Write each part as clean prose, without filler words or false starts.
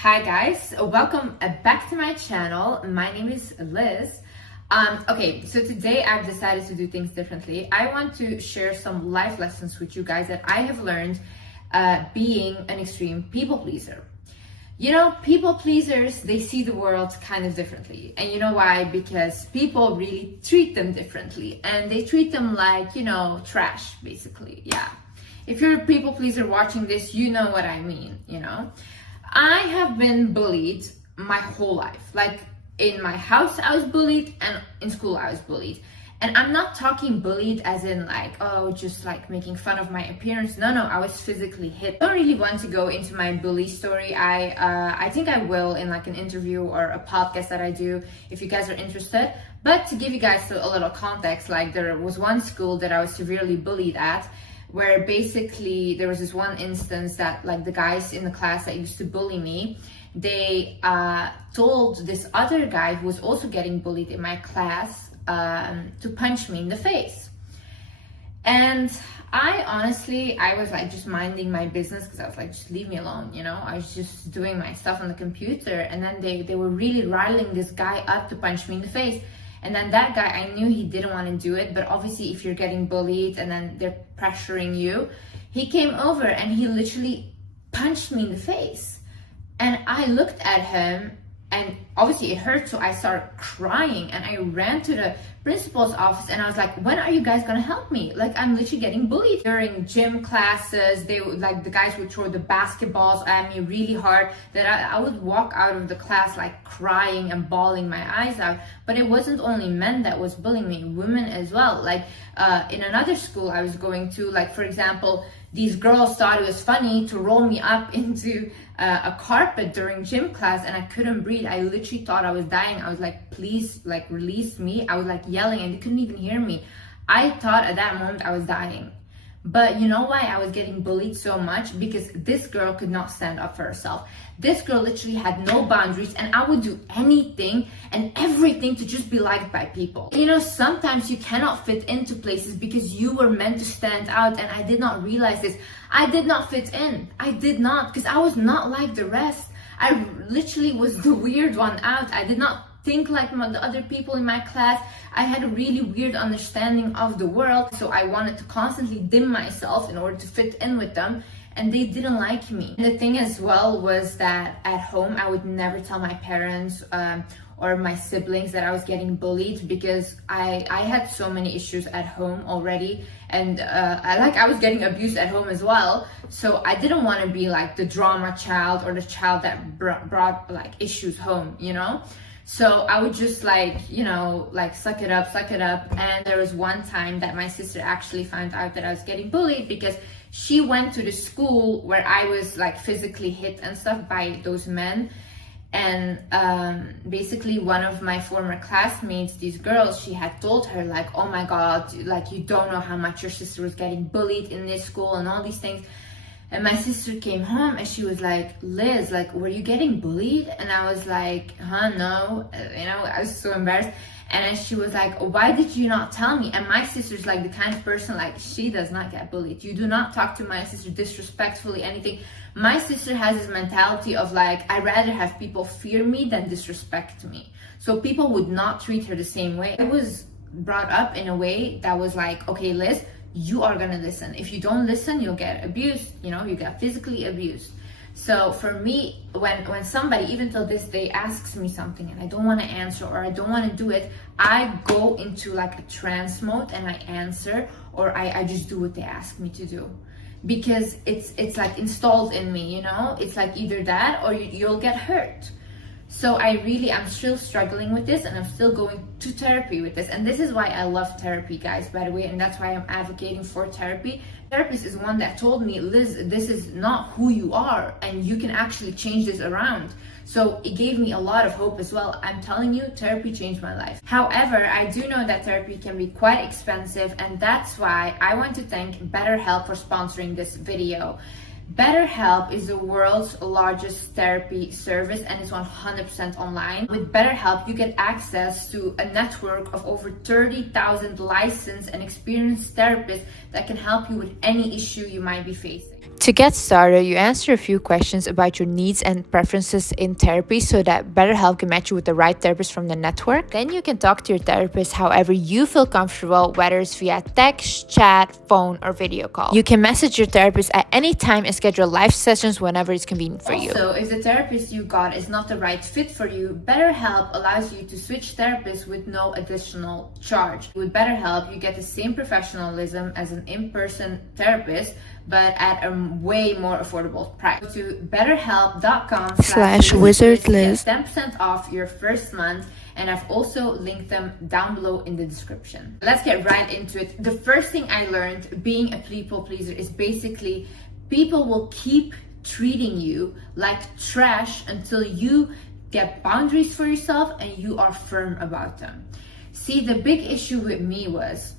Hi guys, welcome back to my channel. My name is Liz. Okay, so today I've decided to do things differently. I want to share some life lessons with you guys that I have learned being an extreme people pleaser. You know, people pleasers, they see the world kind of differently. And you know why? Because people really treat them differently and they treat them like, you know, trash, basically. Yeah. If you're a people pleaser watching this, you know what I mean, you know. I have been bullied my whole life. Like in my house, I was bullied, and in school, I was bullied. And I'm not talking bullied as in like, oh, just like making fun of my appearance. No, I was physically hit. I don't really want to go into my bully story. I think I will in like an interview or a podcast that I do if you guys are interested. But to give you guys a little context, like there was one school that I was severely bullied at, where basically there was this one instance that like the guys in the class that used to bully me, they told this other guy who was also getting bullied in my class to punch me in the face. And I was like just minding my business because I was like, just leave me alone, you know. I was just doing my stuff on the computer, and then they were really riling this guy up to punch me in the face. And then that guy, I knew he didn't want to do it, but obviously if you're getting bullied and then they're pressuring you, he came over and he literally punched me in the face. And I looked at him and obviously it hurt, so I started crying and I ran to the principal's office and I was like, when are you guys gonna help me? Like, I'm literally getting bullied. During gym classes, they would, like, the guys would throw the basketballs at me really hard that I would walk out of the class like crying and bawling my eyes out. But it wasn't only men that was bullying me, women as well. Like in another school I was going to, like for example, these girls thought it was funny to roll me up into a carpet during gym class, and I couldn't breathe. I literally thought I was dying. I was like, please, like, release me. I was like yelling and they couldn't even hear me. I thought at that moment I was dying. But you know why I was getting bullied so much? Because this girl could not stand up for herself. This girl literally had no boundaries, and I would do anything and everything to just be liked by people. You know, sometimes you cannot fit into places because you were meant to stand out, and I did not realize this. I did not fit in. I did not, because I was not like the rest. I literally was the weird one out. I did not think like the other people in my class. I had a really weird understanding of the world, so I wanted to constantly dim myself in order to fit in with them, and they didn't like me. And the thing as well was that at home I would never tell my parents or my siblings that I was getting bullied, because I had so many issues at home already, and I was getting abused at home as well. So I didn't want to be like the drama child or the child that brought like issues home, you know. So I would just like, you know, like suck it up. And there was one time that my sister actually found out that I was getting bullied because she went to the school where I was like physically hit and stuff by those men. And basically one of my former classmates, these girls, she had told her like, oh my God, like you don't know how much your sister was getting bullied in this school and all these things. And my sister came home and she was like, Liz, like, were you getting bullied? And I was like, no, you know, I was so embarrassed. And then she was like, why did you not tell me? And my sister's like the kind of person, like, she does not get bullied. You do not talk to my sister disrespectfully, anything. My sister has this mentality of like, I'd rather have people fear me than disrespect me. So people would not treat her the same way. I was brought up in a way that was like, okay, Liz, you are gonna listen. If you don't listen, you'll get abused, you know, you get physically abused. So for me, when somebody, even till this day, asks me something and I don't want to answer or I don't want to do it, I go into like a trance mode and I answer, or I just do what they ask me to do, because it's like installed in me, you know. It's like either that or you'll get hurt. So I'm still struggling with this, and I'm still going to therapy with this. And this is why I love therapy, guys, by the way, and that's why I'm advocating for therapy. Therapist is one that told me, Liz, this is not who you are, and you can actually change this around. So it gave me a lot of hope as well. I'm telling you, therapy changed my life. However, I do know that therapy can be quite expensive, and that's why I want to thank BetterHelp for sponsoring this video. BetterHelp is the world's largest therapy service and it's 100% online. With BetterHelp, you get access to a network of over 30,000 licensed and experienced therapists that can help you with any issue you might be facing. To get started, you answer a few questions about your needs and preferences in therapy so that BetterHelp can match you with the right therapist from the network. Then you can talk to your therapist however you feel comfortable, whether it's via text, chat, phone, or video call. You can message your therapist at any time and schedule live sessions whenever it's convenient for you. So if the therapist you got is not the right fit for you, BetterHelp allows you to switch therapists with no additional charge. With BetterHelp, you get the same professionalism as an in-person therapist, but at a way more affordable price. Go to betterhelp.com/wizardliz. 10% off your first month, and I've also linked them down below in the description. Let's get right into it. The first thing I learned being a people pleaser is basically people will keep treating you like trash until you get boundaries for yourself and you are firm about them. See, the big issue with me was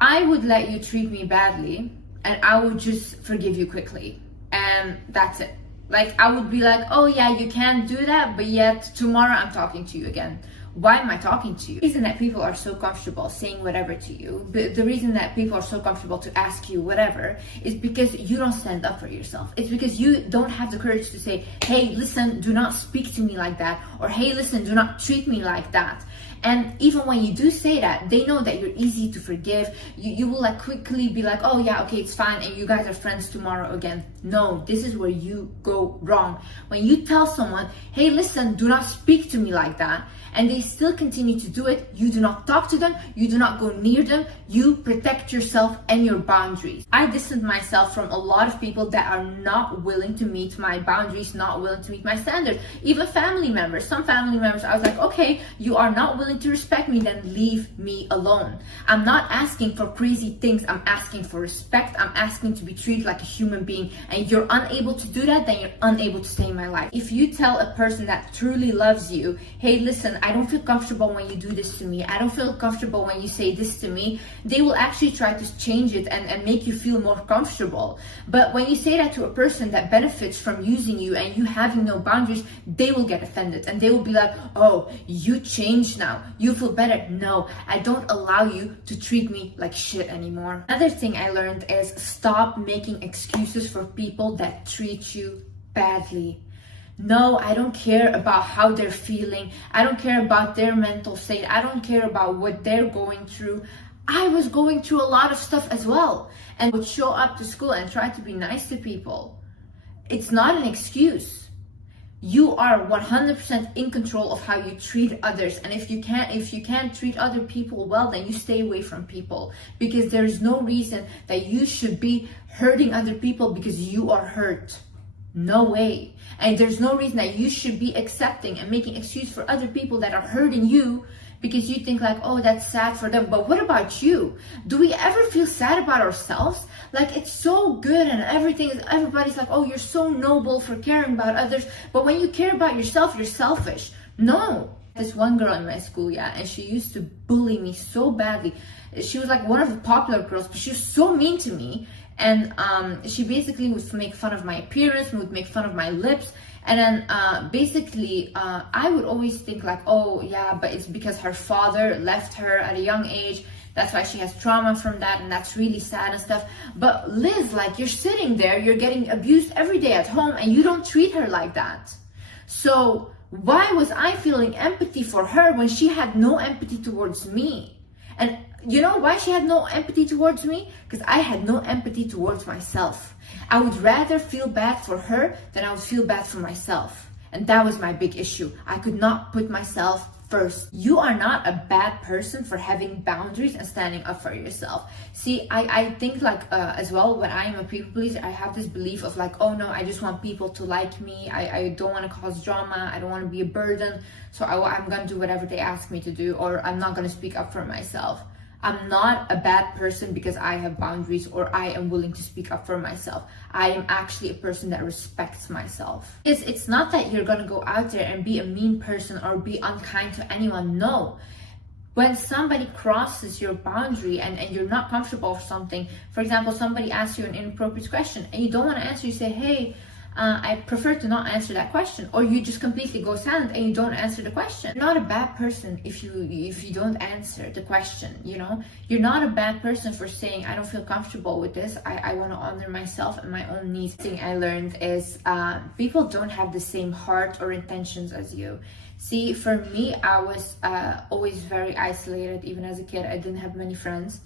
I would let you treat me badly and I would just forgive you quickly. And that's it. Like, I would be like, oh yeah, you can't do that, but yet tomorrow I'm talking to you again. Why am I talking to you? The reason that people are so comfortable saying whatever to you, the reason that people are so comfortable to ask you whatever, is because you don't stand up for yourself. It's because you don't have the courage to say, hey, listen, do not speak to me like that. Or hey, listen, do not treat me like that. And even when you do say that, they know that you're easy to forgive. You will like quickly be like, oh yeah, okay, it's fine, and you guys are friends tomorrow again. No, this is where you go wrong. When you tell someone, hey, listen, do not speak to me like that, and they still continue to do it, you do not talk to them, you do not go near them, you protect yourself and your boundaries. I distanced myself from a lot of people that are not willing to meet my boundaries, not willing to meet my standards. Even family members. Some family members, I was like, okay, you are not willing to respect me, then leave me alone. I'm not asking for crazy things, I'm asking for respect, I'm asking to be treated like a human being, and you're unable to do that, then you're unable to stay in my life. If you tell a person that truly loves you, hey, listen, I don't feel comfortable when you do this to me, I don't feel comfortable when you say this to me, they will actually try to change it and make you feel more comfortable. But when you say that to a person that benefits from using you and you having no boundaries, they will get offended and they will be like, oh, you changed now, you feel better. No, I don't allow you to treat me like shit anymore. Another thing I learned is stop making excuses for people that treat you badly. No, I don't care about how they're feeling. I don't care about their mental state. I don't care about what they're going through. I was going through a lot of stuff as well, and would show up to school and try to be nice to people. It's not an excuse. You are 100% in control of how you treat others, and if you can't treat other people well, then you stay away from people, because there is no reason that you should be hurting other people because you are hurt. No way. And there's no reason that you should be accepting and making excuse for other people that are hurting you because you think like, oh, that's sad for them. But what about you? Do we ever feel sad about ourselves? Like, it's so good and everybody's like, oh, you're so noble for caring about others. But when you care about yourself, you're selfish. No. This one girl in my school, yeah, and she used to bully me so badly. She was like one of the popular girls, but she was so mean to me. And she basically would make fun of my appearance, would make fun of my lips. And then basically I would always think like, oh yeah, but it's because her father left her at a young age. That's why she has trauma from that, and that's really sad and stuff. But Liz, like, you're sitting there, you're getting abused every day at home, and you don't treat her like that. So why was I feeling empathy for her when she had no empathy towards me? And you know why she had no empathy towards me? Because I had no empathy towards myself. I would rather feel bad for her than I would feel bad for myself. And that was my big issue. I could not put myself first. You are not a bad person for having boundaries and standing up for yourself. See, I think like as well, when I am a people pleaser, I have this belief of like, oh no, I just want people to like me. I don't want to cause drama. I don't want to be a burden. So I'm going to do whatever they ask me to do, or I'm not going to speak up for myself. I'm not a bad person because I have boundaries or I am willing to speak up for myself. I am actually a person that respects myself. It's not that you're gonna go out there and be a mean person or be unkind to anyone. No. When somebody crosses your boundary and you're not comfortable with something, for example, somebody asks you an inappropriate question and you don't want to answer, you say, hey, I prefer to not answer that question. Or you just completely go silent and you don't answer the question. You're not a bad person if you don't answer the question, you know? You're not a bad person for saying, I don't feel comfortable with this. I want to honor myself and my own needs. The thing I learned is people don't have the same heart or intentions as you. See, for me, I was always very isolated. Even as a kid, I didn't have many friends.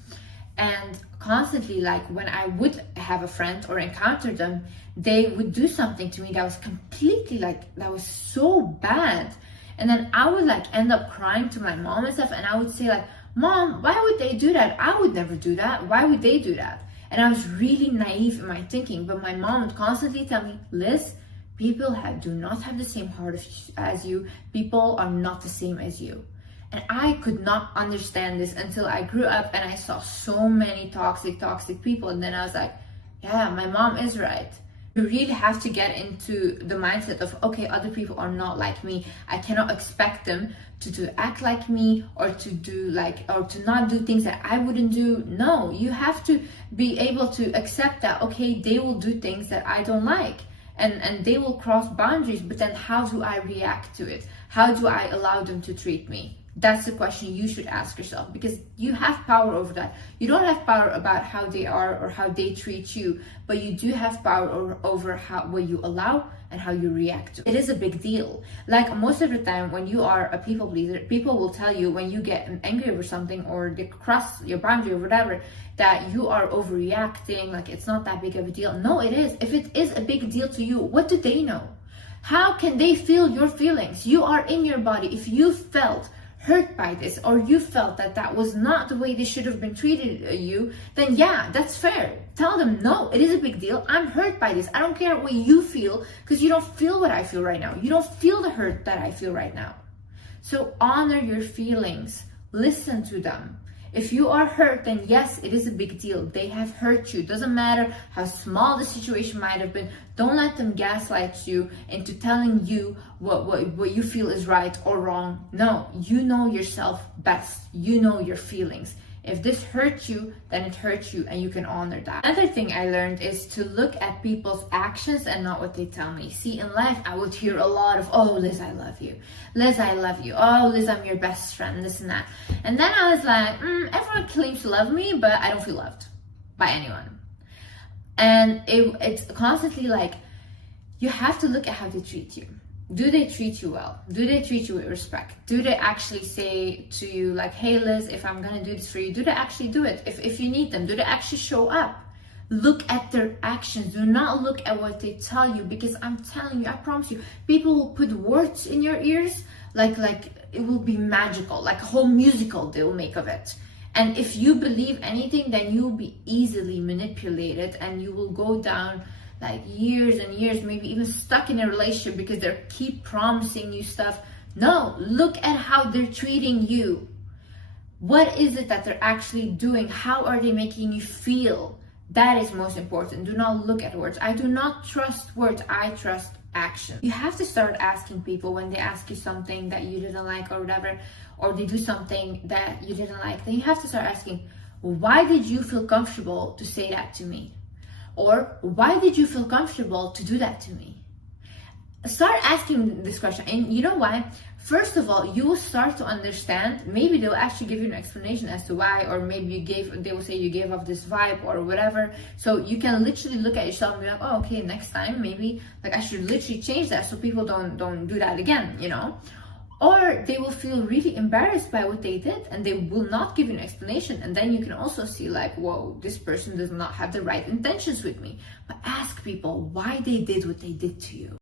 And constantly, like when I would have a friend or encounter them, they would do something to me that was completely like, that was so bad. And then I would like end up crying to my mom and stuff. And I would say like, Mom, why would they do that? I would never do that. Why would they do that? And I was really naive in my thinking. But my mom would constantly tell me, Liz, people do not have the same heart as you. People are not the same as you. And I could not understand this until I grew up and I saw so many toxic people. And then I was like, yeah, my mom is right. You really have to get into the mindset of, okay, other people are not like me. I cannot expect them to act like me or to not do things that I wouldn't do. No, you have to be able to accept that, okay, they will do things that I don't like. And they will cross boundaries, but then how do I react to it? How do I allow them to treat me? That's the question you should ask yourself, because you have power over that. You don't have power about how they are or how they treat you, but you do have power over what you allow and how you react to it. It is a big deal. Like most of the time when you are a people pleaser, people will tell you when you get angry over something or they cross your boundary or whatever, that you are overreacting, like it's not that big of a deal. No, it is. If it is a big deal to you, what do they know? How can they feel your feelings? You are in your body. If you felt hurt by this, or you felt that was not the way they should have been treated you, then yeah, that's fair. Tell them, no, it is a big deal. I'm hurt by this. I don't care what you feel, because you don't feel what I feel right now. You don't feel the hurt that I feel right now. So honor your feelings. Listen to them. If you are hurt, then yes, it is a big deal. They have hurt you. Doesn't matter how small the situation might have been. Don't let them gaslight you into telling you what you feel is right or wrong. No, you know yourself best. You know your feelings. If this hurts you, then it hurts you, and you can honor that. Another thing I learned is to look at people's actions and not what they tell me. See, in life, I would hear a lot of, oh, Liz, I love you. Liz, I love you. Oh, Liz, I'm your best friend, this and that. And then I was like, everyone claims to love me, but I don't feel loved by anyone. And it's constantly like, you have to look at how they treat you. Do they treat you well? Do they treat you with respect? Do they actually say to you like, hey Liz, if I'm gonna do this for you, do they actually do it? If you need them, do they actually show up? Look at their actions. Do not look at what they tell you, because I'm telling you, I promise you, people will put words in your ears like it will be magical, like a whole musical they will make of it. And if you believe anything, then you will be easily manipulated, and you will go down like years and years, maybe even stuck in a relationship because they keep promising you stuff. No, look at how they're treating you. What is it that they're actually doing? How are they making you feel? That is most important. Do not look at words. I do not trust words. I trust action. You have to start asking people when they ask you something that you didn't like or whatever, or they do something that you didn't like, then you have to start asking, why did you feel comfortable to say that to me? Or why did you feel comfortable to do that to me? Start asking this question. And you know why? First of all, you will start to understand. Maybe they'll actually give you an explanation as to why, or maybe they will say you gave off this vibe or whatever. So you can literally look at yourself and be like, oh, okay, next time maybe like I should literally change that so people don't do that again, you know? Or they will feel really embarrassed by what they did and they will not give you an explanation. And then you can also see like, whoa, this person does not have the right intentions with me. But ask people why they did what they did to you.